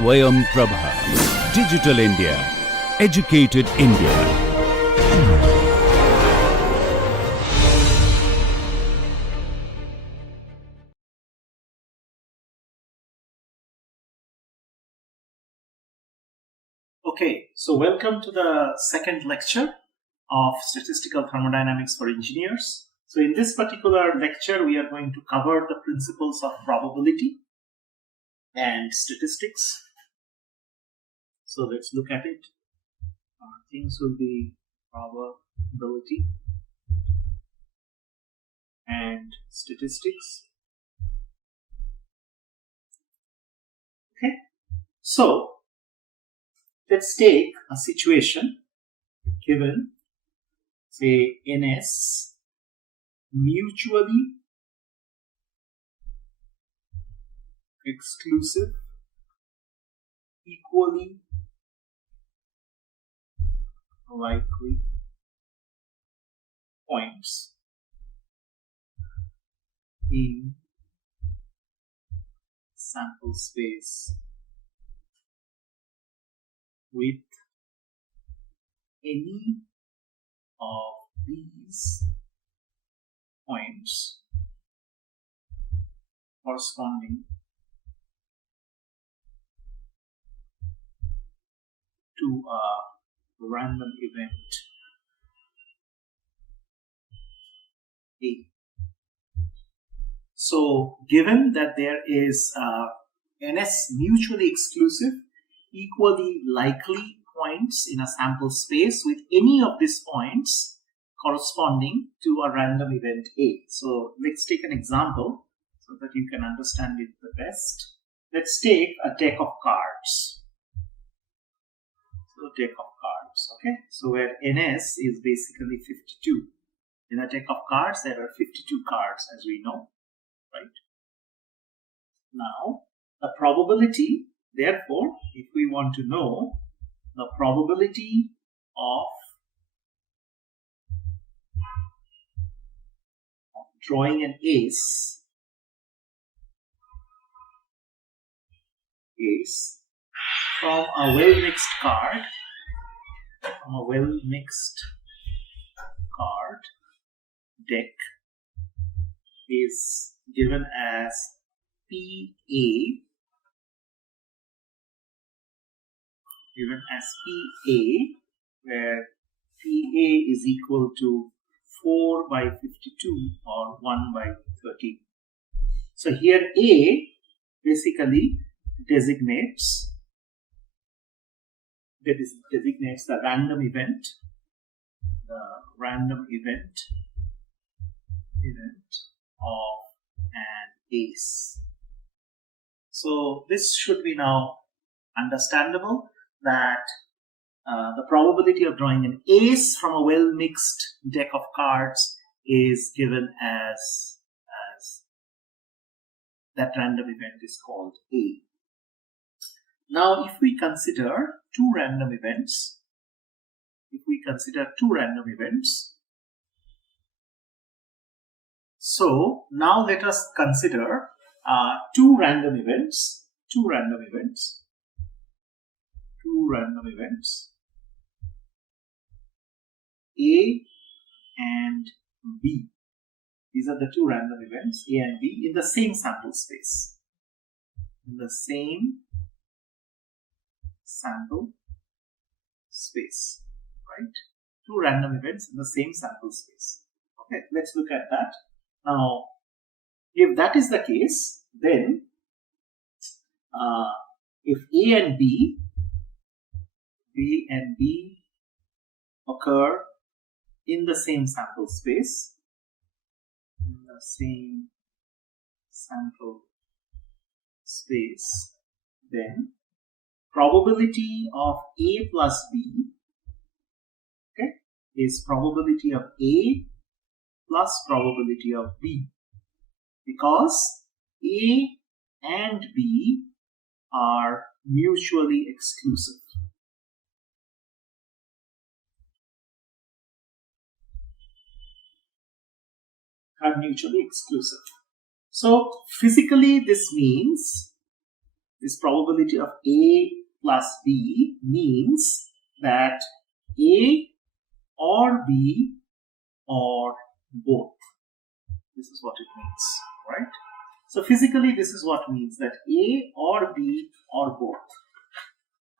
SwayamPrabha. Digital India. Educated India. Okay, so welcome to the second lecture of Statistical Thermodynamics for Engineers. So in this particular lecture, we are going to cover the principles of probability and statistics. So let's look at it. Things will be probability and statistics. Okay, so let's take a situation given, say, NS mutually exclusive, equally likely points in sample space with any of these points corresponding to a random event A. So given that there is NS mutually exclusive, equally likely points in a sample space with any of these points corresponding to a random event A. So let's take an example so that you can understand it the best. Let's take a deck of cards. So deck of cards, okay? So where NS is basically 52. In a deck of cards, there are 52 cards, as we know, right? Now, the probability, therefore, if we want to know the probability of drawing an ace from a well-mixed card, deck is given as PA, where PA is equal to 4 by 52 or 1 by 13. So here A basically designates the random event, of an ace. So this should be now understandable that the probability of drawing an ace from a well-mixed deck of cards is given as that random event is called A. Now, if we consider two random events, so now let us consider two random events, A and B. These are the two random events, A and B, in the same sample space. Right? Two random events in the same sample space. Okay, let's look at that. Now, if that is the case, then if A and B occur in the same sample space, then probability of A plus B, okay, is probability of A plus probability of B, because A and B are mutually exclusive. So physically this means this probability of A plus B means that A or B or both. This is what it means, right? So physically, this is what means, that A or B or both.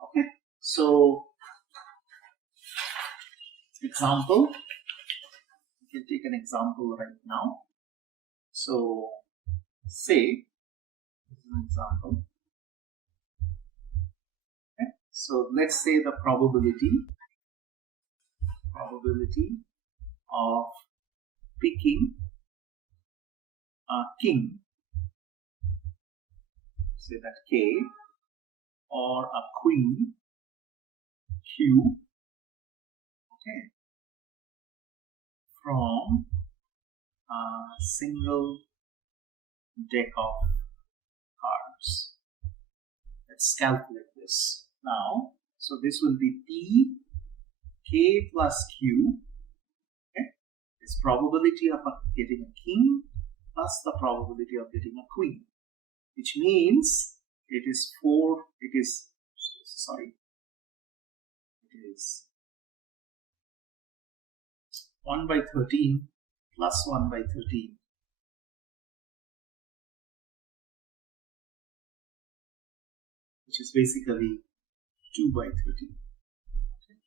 Okay, so example, we can take an example right now. So say, this is an example. Okay, so let's say the probability of picking a king, say that K, or a queen, Q, okay, from a single deck of cards. Let's calculate this now. So this will be P, K plus Q, okay, is probability of getting a king plus the probability of getting a queen, which means it is 1 by 13 plus 1 by 13, which is basically 2 by 13. Okay.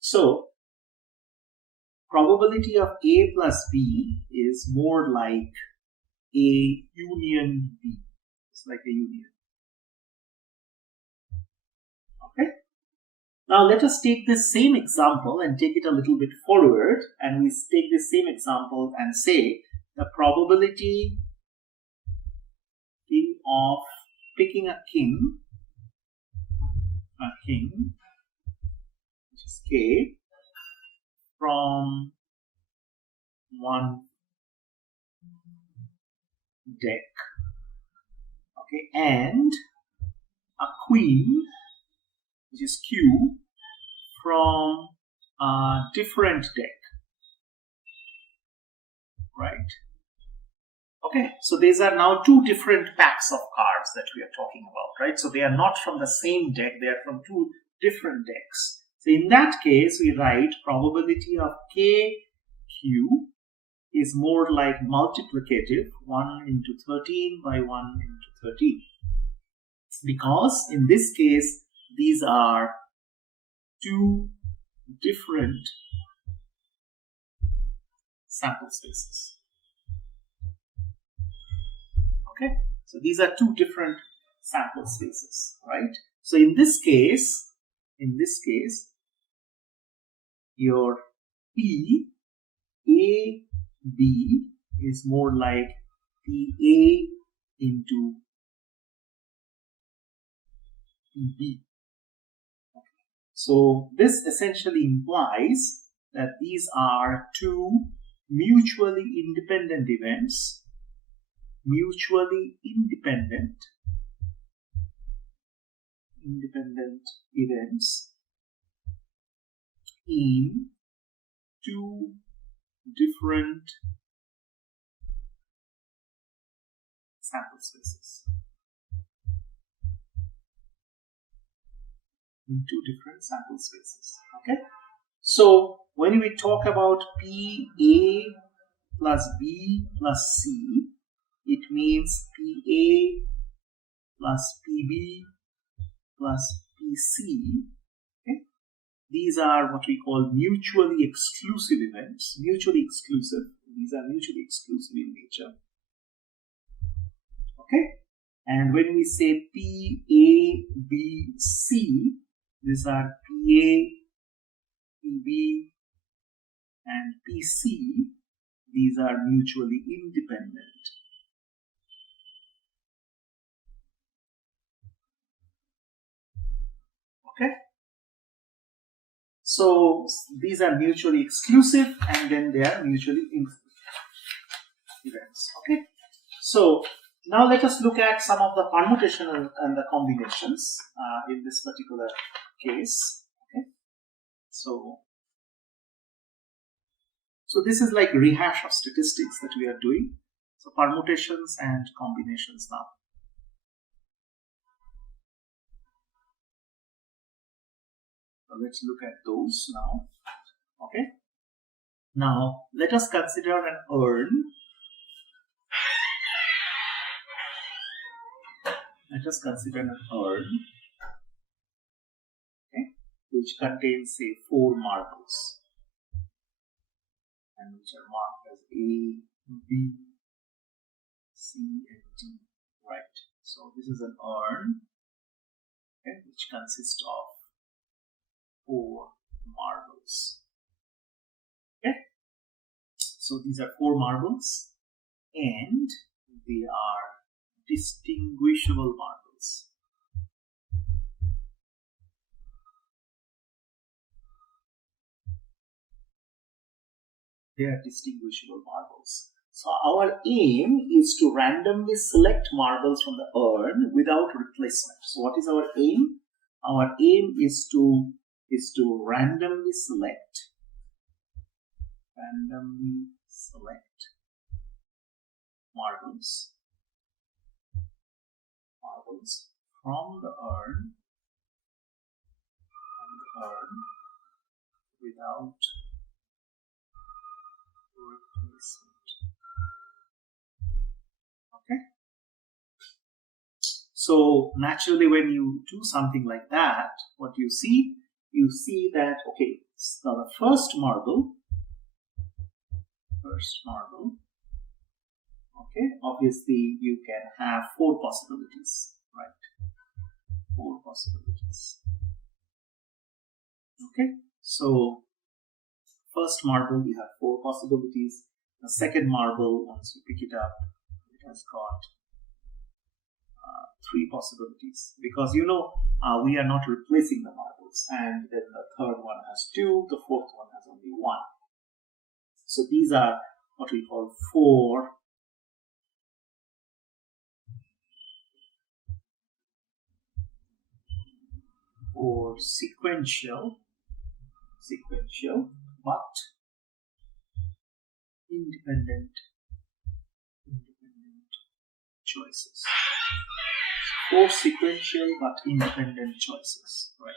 So probability of A plus B is more like A union B. It's like a union. Okay. Now let us take this same example and take it a little bit forward, and we take this same example and say the probability of picking a king, which is K, from one deck, okay, and a queen, which is Q, from a different deck, right? Okay, so these are now two different packs of cards that we are talking about, right? So they are not from the same deck, they are from two different decks. So in that case, we write probability of KQ is more like multiplicative, 1 into 13 by 1 into 13. Because in this case, these are two different sample spaces. Okay, so these are two different sample spaces, right? So in this case, your P A B is more like P A into P B. Okay. So this essentially implies that these are two mutually independent events, in two different sample spaces. Okay. So when we talk about PA plus B plus C, it means PA plus PB plus PC. Okay. These are what we call mutually exclusive events. These are mutually exclusive in nature. Okay. And when we say P, A, B, C, these are PA, PB, and PC. These are mutually independent. Okay. So these are mutually exclusive, and then they are mutually events. Okay. So now let us look at some of the permutations and the combinations in this particular case. Okay. So this is like rehash of statistics that we are doing. So permutations and combinations now. So let's look at those now. Okay. Now let us consider an urn. Let us consider an urn, okay, which contains, say, 4 marbles, and which are marked as A, B, C, and D. Right. So this is an urn, okay, which consists of 4 marbles. Okay. So these are 4 marbles, and they are distinguishable marbles. They are distinguishable marbles. So our aim is to randomly select marbles from the urn without replacement. So what is our aim? Our aim is to randomly select marbles from the urn without replacement. Okay. So naturally, when you do something like that, what you see that, okay, so the first marble, okay, obviously you can have 4 possibilities, right? 4 possibilities. Okay, so first marble, you have 4 possibilities. The second marble, once you pick it up, it has got 3 possibilities, because we are not replacing the marbles, and then the third one has 2, the fourth one has only 1. So these are what we call 4 sequential but independent choices. 4 sequential but independent choices, right?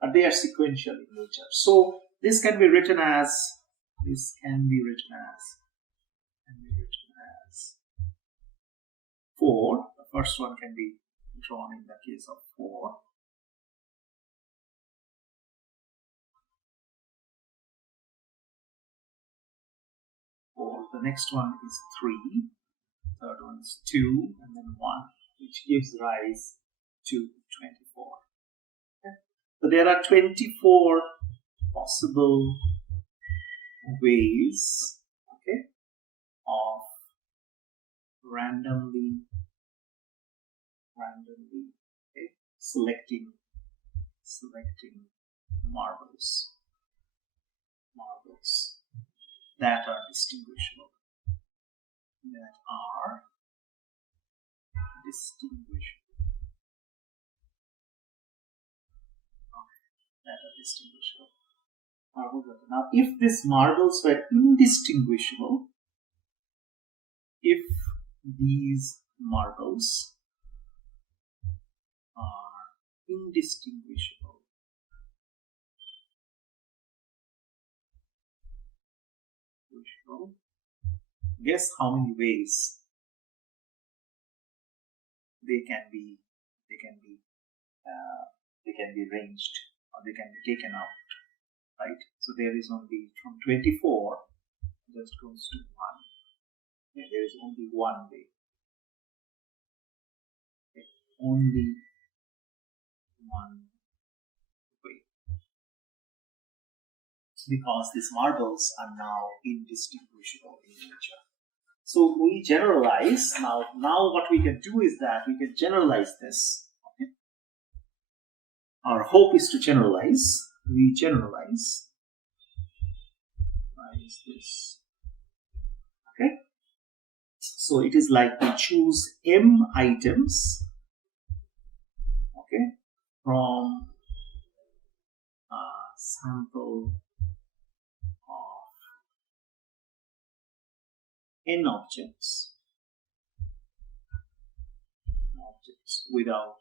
But they are sequential in nature. So this can be written as 4. The first one can be drawn in the case of 4. The next one is 3. Third one is 2, and then 1, which gives rise to 24. Okay. So there are 24 possible ways, okay, of randomly okay, selecting marbles that are distinguishable. Now, if these marbles were indistinguishable, if these marbles are indistinguishable, guess how many ways they can be ranged, or they can be taken out, right? So there is only, from 24 just goes to 1. Okay, there is only one way. Okay, only one way, because these marbles are now indistinguishable in nature. So we generalize. Now what we can do is that we can generalize this. Okay? Our hope is to generalize. We generalize this. Okay? So it is like we choose m items, okay, from a sample of n objects without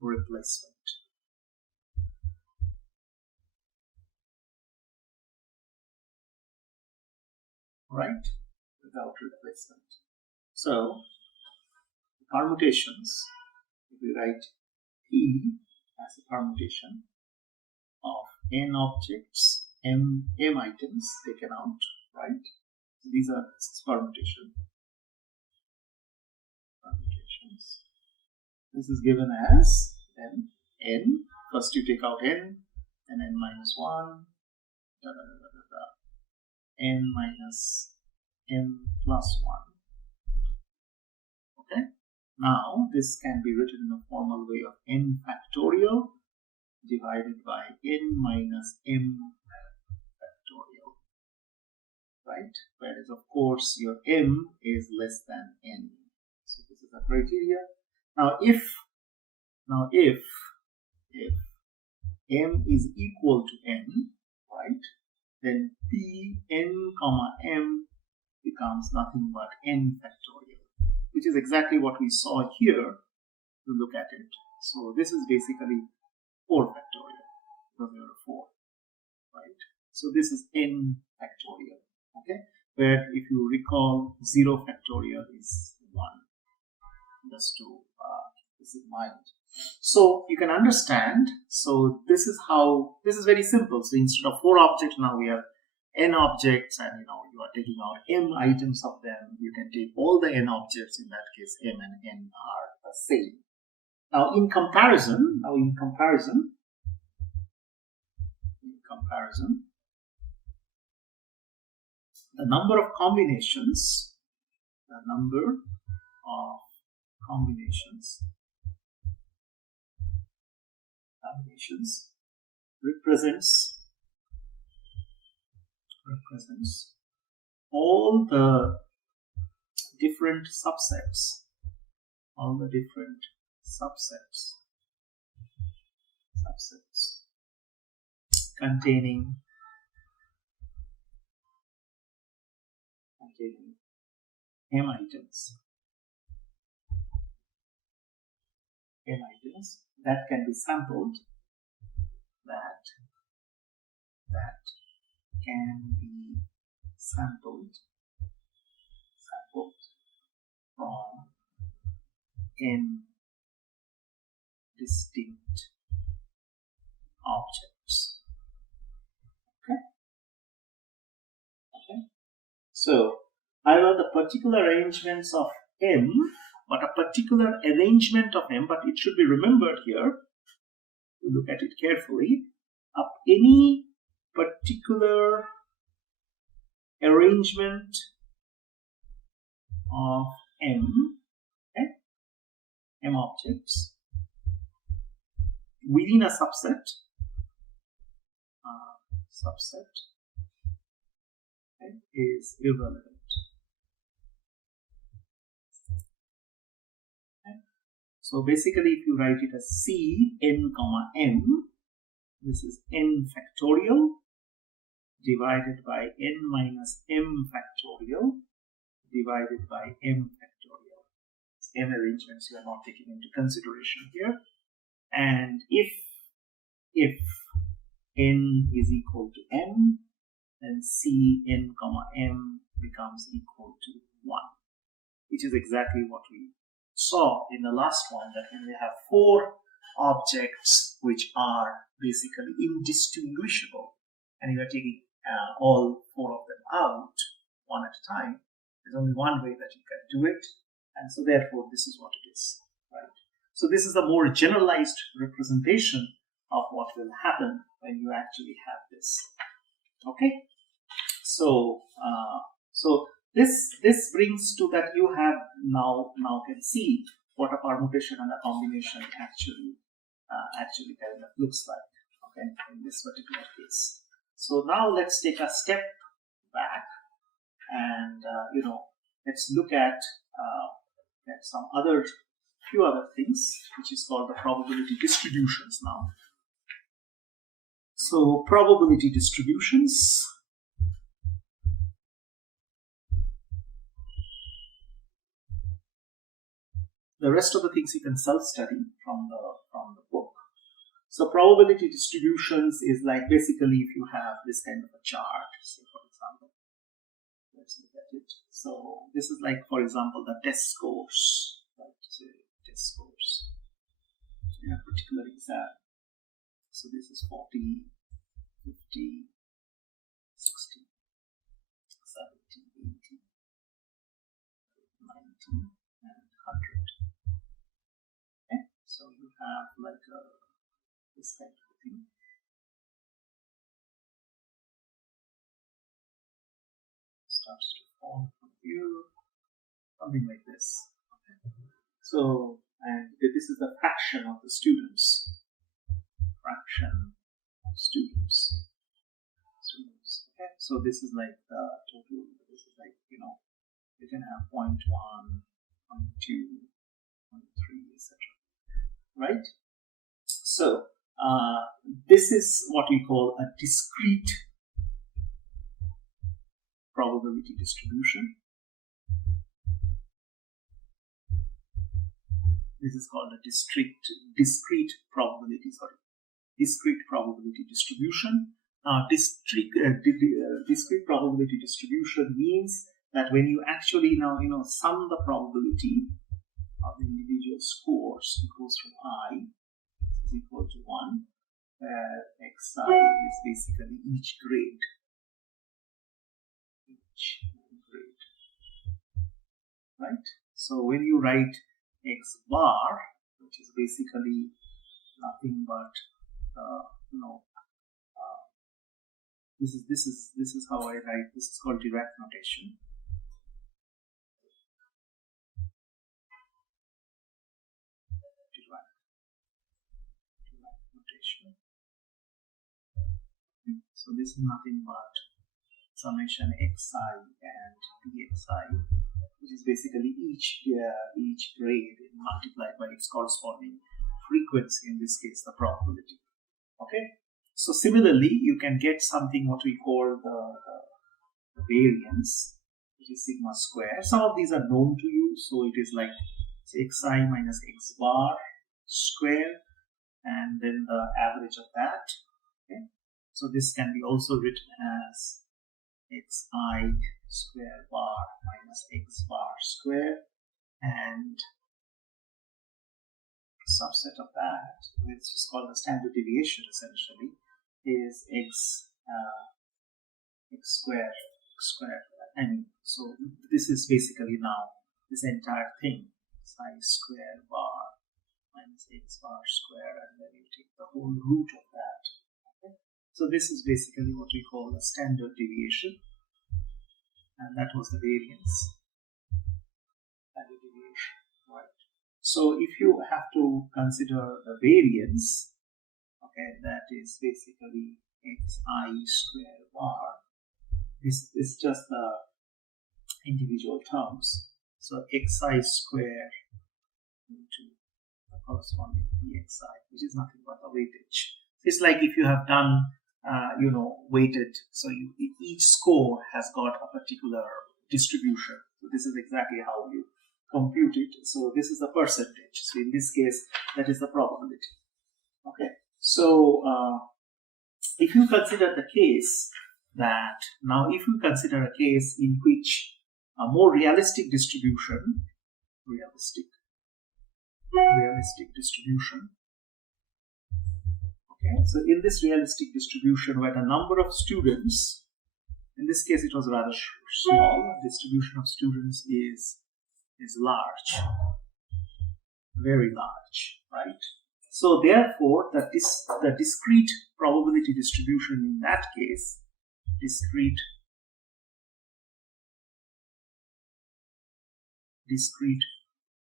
replacement. right? Without replacement. So permutations, if we write P as a permutation of n objects, m items taken out, right? So these are permutations. This is given as then n. First you take out n, and n minus 1, n minus m plus 1. Okay. Now this can be written in a formal way of n factorial divided by n minus m factorial, right? Whereas of course your m is less than n. So this is the criteria. Now if m is equal to n, right, then p n comma m becomes nothing but n factorial, which is exactly what we saw here to look at it. So this is basically 4 factorial because there are 4, right? So this is n factorial, okay? Where if you recall 0 factorial is 1, just to keep this in mind. So you can understand, so this is very simple. So instead of 4 objects, now we have n objects, and you are taking out m items of them. You can take all the n objects. In that case, m and n are the same. Now in comparison, the number of combinations represents all the different subsets containing m items that can be sampled, from n distinct objects. Okay. So either the particular arrangements of m, but a particular arrangement of m, but it should be remembered here, to look at it carefully, of any particular arrangement of m, okay, m objects within a subset, okay, is irrelevant. Okay. So basically, if you write it as C n comma m, this is n factorial divided by n minus m factorial divided by m factorial. It's n arrangements you are not taking into consideration here. And if n is equal to m, then C n comma m becomes equal to 1, which is exactly what we saw in the last one, that when we have 4 objects which are basically indistinguishable, and you are taking all 4 of them out one at a time, there's only one way that you can do it, and so therefore this is what it is, right? So this is a more generalized representation of what will happen when you actually have this. Okay, so this brings to that you have now can see what a permutation and a combination actually kind of looks like. Okay, in this particular case. So now let's take a step back and let's look at some few other things, which is called the probability distributions now. So probability distributions. The rest of the things you can self-study from the book. So probability distributions is like basically if you have this kind of a chart, say for example, let's look it. So this is like, for example, the test scores, right? So test scores in a particular exam. So this is 40, 50, 60, 70, 80, 90, and 100. Okay, so you have like this kind of thing. Starts to form from here, something like this. Okay. So, and this is the fraction of the students. Fraction of students. Okay. So this is like the total. This is like, you know, you can have 0.1, 0.2, 0.3, etc. Right? So this is what we call a discrete probability distribution. This is called a discrete probability distribution. Discrete probability distribution means that when you actually now sum the probability of the individual scores, it goes from I is equal to 1, where xi is basically each grade. Right? So when you write x bar, which is basically nothing but this is how I write. This is called Dirac notation. Dirac notation. So this is nothing but summation xi and pxi, which is basically each grade multiplied by its corresponding frequency, in this case the probability. Okay, so similarly you can get something what we call the variance, which is sigma square. Some of these are known to you, so it is like xi minus x bar square and then the average of that. Okay, so this can be also written as xi square bar minus x bar square, and a subset of that, which is called the standard deviation, essentially is x square. So this is basically now this entire thing, xi square bar minus x bar square, and then you take the whole root of that. Okay? So this is basically what we call the standard deviation, and that was the variance. Standard deviation, right? So if you have to consider the variance, okay, that is basically xi square bar. This is just the individual terms. So xi square into the corresponding pxi, which is nothing but the weightage. It's like if you have done, weighted. So each score has got a particular distribution. So this is exactly how you compute it. So this is the percentage. So in this case, that is the probability. Okay. So if you consider the case that now, if you consider a case in which a more realistic distribution, okay, so in this realistic distribution where the number of students, in this case it was rather small, distribution of students is large, very large, right? So therefore the discrete probability distribution in that case, discrete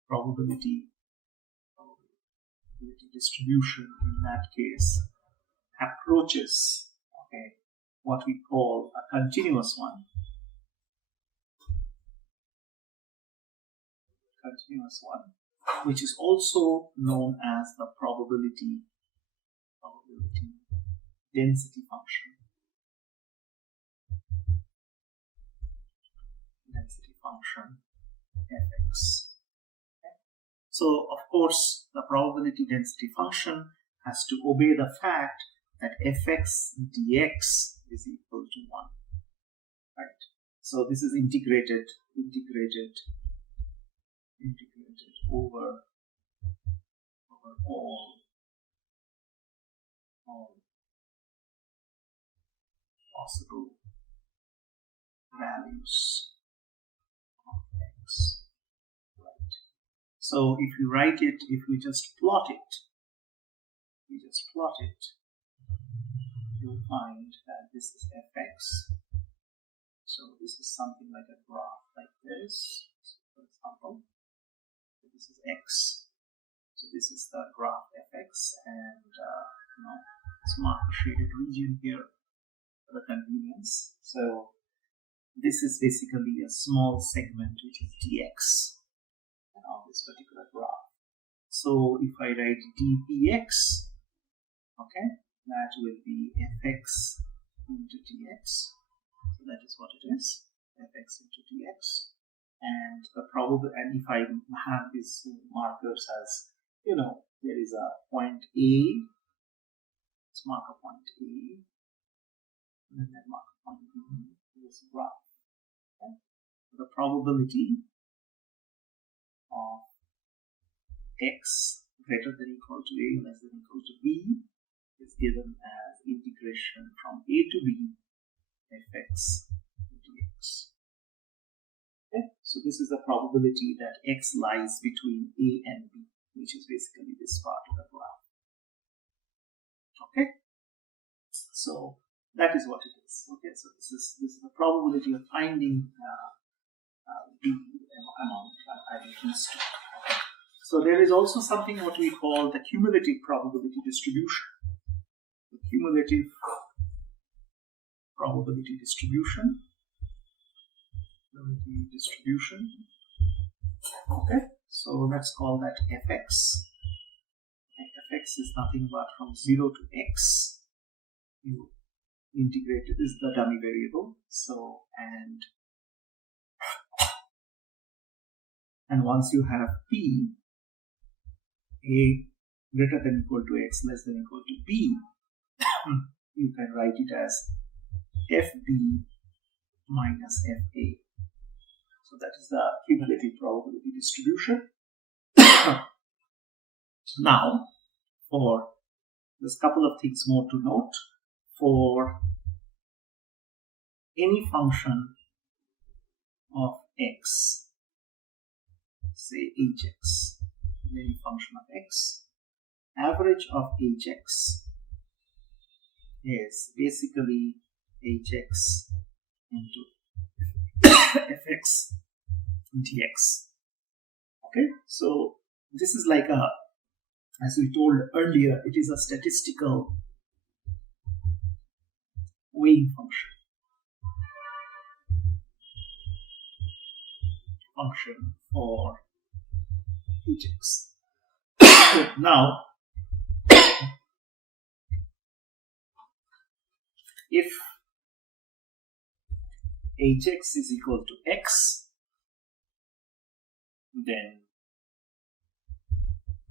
probability distribution in that case approaches, okay, what we call a continuous one. Which is also known as the probability density function. Fx. Okay. So of course the probability density function has to obey the fact that fx dx is equal to 1. Right. So this is integrated over all possible values of x. Right. So if you write it, if we just plot it, you'll find that this is fx. So this is something like a graph like this, for example. This is x. So this is the graph fx, and let's mark a shaded region here for the convenience. So this is basically a small segment which is dx on this particular graph. So if I write dpx, okay, that will be fx into dx. So that is what it is, fx into dx. And the probable, and if I have these markers as, there is a point A, let's mark a point A, and then mark a point B, this graph. Okay? The probability of x greater than equal to A less than equal to B is given as integration from A to B fx dx. Okay? So this is the probability that x lies between A and B, which is basically this part of the graph. Okay, so that is what it is. Okay, so this is the probability of finding B among these two. Okay. So there is also something what we call the cumulative probability distribution. The cumulative probability distribution. Okay, so let's call that fx. Fx is nothing but from 0 to x. You integrate it, this is the dummy variable. So and once you have p, a greater than equal to x less than equal to b, you can write it as fb minus fa. So that is the cumulative probability distribution. Now, there's a couple of things more to note. For any function of x, say hx, any function of x, average of hx is basically hx into fx dx. Okay, so this is like as we told earlier, it is a statistical weighing function for hx. Now, if hx is equal to x, then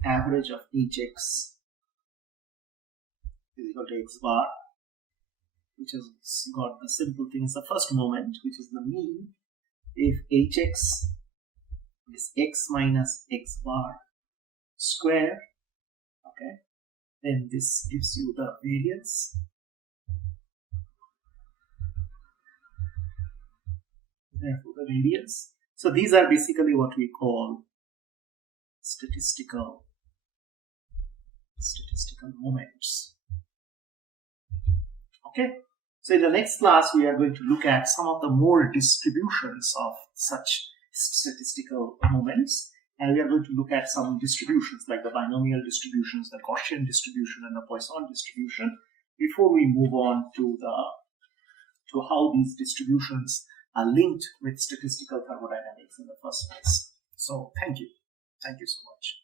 average of hx is equal to x bar, which has got the simple thing as the first moment, which is the mean. If hx is x minus x bar square, okay, then this gives you the variance. Therefore, the variance. So these are basically what we call statistical moments. Okay. So in the next class, we are going to look at some of the more distributions of such statistical moments, and we are going to look at some distributions like the binomial distributions, the Gaussian distribution, and the Poisson distribution before we move on to how these distributions are linked with statistical thermodynamics in the first place. So thank you so much.